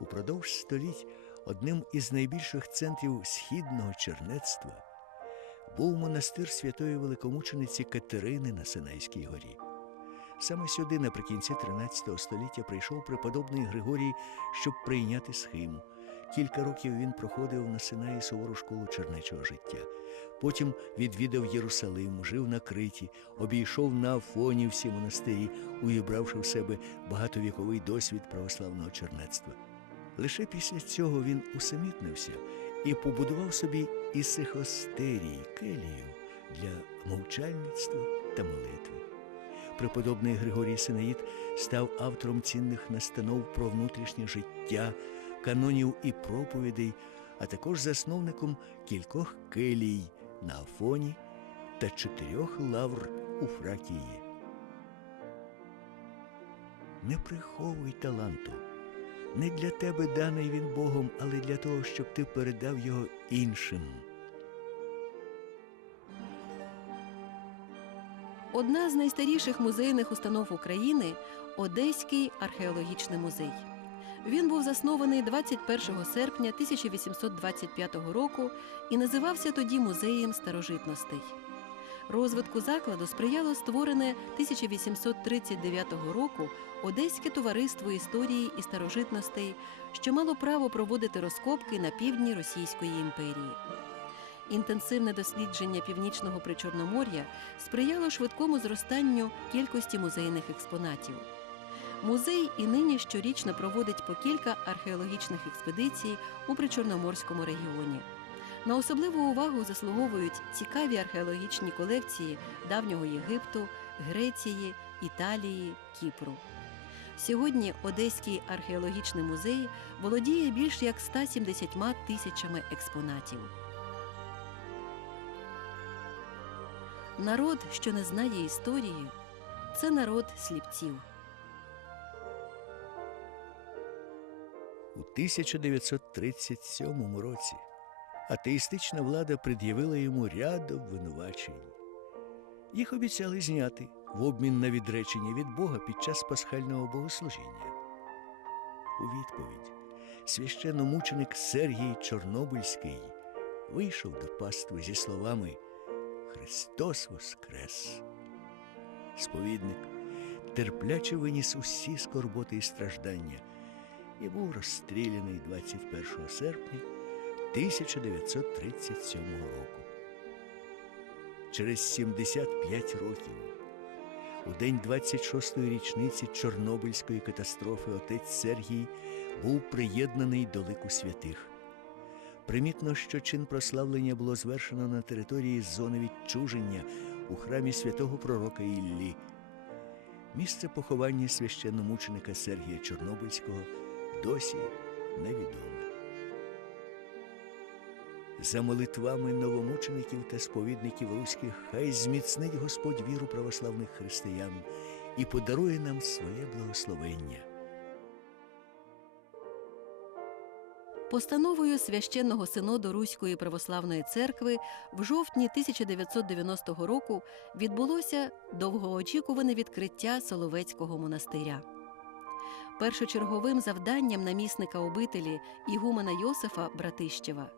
Упродовж століть одним із найбільших центрів східного чернецтва був монастир святої великомучениці Катерини на Синайській горі. Саме сюди, наприкінці 13 століття, прийшов преподобний Григорій, щоб прийняти схиму. Кілька років він проходив на Синаї сувору школу чернечого життя. Потім відвідав Єрусалим, жив на Криті, обійшов на Афоні всі монастирі, увібравши в себе багатовіковий досвід православного чернецтва. Лише після цього він усамітнився і побудував собі ісихостерій келію для мовчальництва та молитви. Преподобний Григорій Синаїд став автором цінних настанов про внутрішнє життя, канонів і проповідей, а також засновником кількох келій на Афоні та чотирьох лавр у Фракії. Не приховуй таланту. Не для тебе даний він Богом, але для того, щоб ти передав його іншим. Одна з найстаріших музейних установ України Одеський археологічний музей. Він був заснований 21 серпня 1825 року і називався тоді музеєм старожитностей. Розвитку закладу сприяло створене 1839 року Одеське товариство історії і старожитностей, що мало право проводити розкопки на півдні Російської імперії. Інтенсивне дослідження північного причорномор'я сприяло швидкому зростанню кількості музейних експонатів. Музей і нині щорічно проводить по кілька археологічних експедицій у причорноморському регіоні. На особливу увагу заслуговують цікаві археологічні колекції давнього Єгипту, Греції, Італії, Кіпру. Сьогодні Одеський археологічний музей володіє більш як 170 тисячами експонатів. Народ, що не знає історії, це народ сліпців. У 1937 році атеїстична влада пред'явила йому ряд обвинувачень. Їх обіцяли зняти в обмін на відречення від Бога під час пасхального богослужіння. У відповідь священномученик Сергій Чорнобильський вийшов до пастви зі словами Христос Воскрес! Сповідник терпляче виніс усі скорботи і страждання і був розстріляний 21 серпня 1937 року. Через 75 років, у день 26-ї річниці Чорнобильської катастрофи, отець Сергій був приєднаний до лику святих. Примітно, що чин прославлення було звершено на території зони відчуження у храмі святого пророка Іллі. Місце поховання священномученика Сергія Чорнобильського досі невідоме. За молитвами новомучеників та сповідників руських, хай зміцнить Господь віру православних християн і подарує нам своє благословення. Постановою священного синоду Руської православної церкви в жовтні 1990 року відбулося довгоочікуване відкриття Соловецького монастиря. Першочерговим завданням намісника обителі Ігумена Йосифа Братищева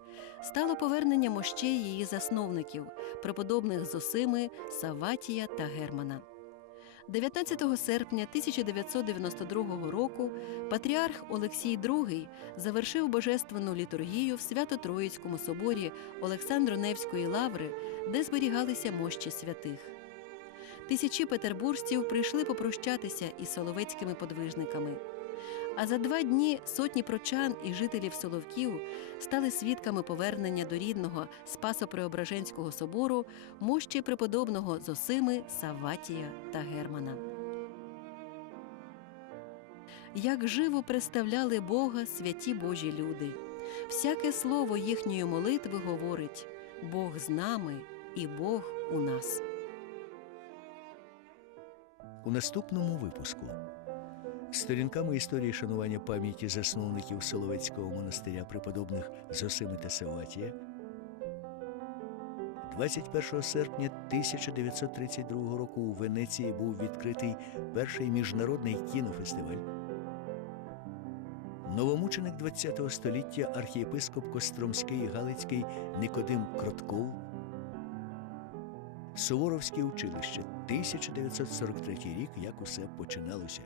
стало повернення мощей її засновників, преподобних Зосими, Саватія та Германа. 19 серпня 1992 року патріарх Олексій II завершив божественну літургію в Свято-Троїцькому соборі Олександро-Невської лаври, де зберігалися мощі святих. Тисячі петербуржців прийшли попрощатися із соловецькими подвижниками. А за два дні сотні прочан і жителів Соловків стали свідками повернення до рідного Спасо-Преображенського собору мощі преподобного Зосими, Савватія та Германа. Як живо представляли Бога святі Божі люди, Всяке слово їхньої молитви говорить Бог з нами і Бог у нас. У наступному випуску сторінками історії шанування пам'яті засновників Соловецького монастиря преподобних Зосими та Саватія 21 серпня 1932 року у Венеції був відкритий перший міжнародний кінофестиваль. Новомученик ХХ століття архієпископ Костромський Галицький Никодим Кротков Суворовське училище, 1943 рік, як усе починалося.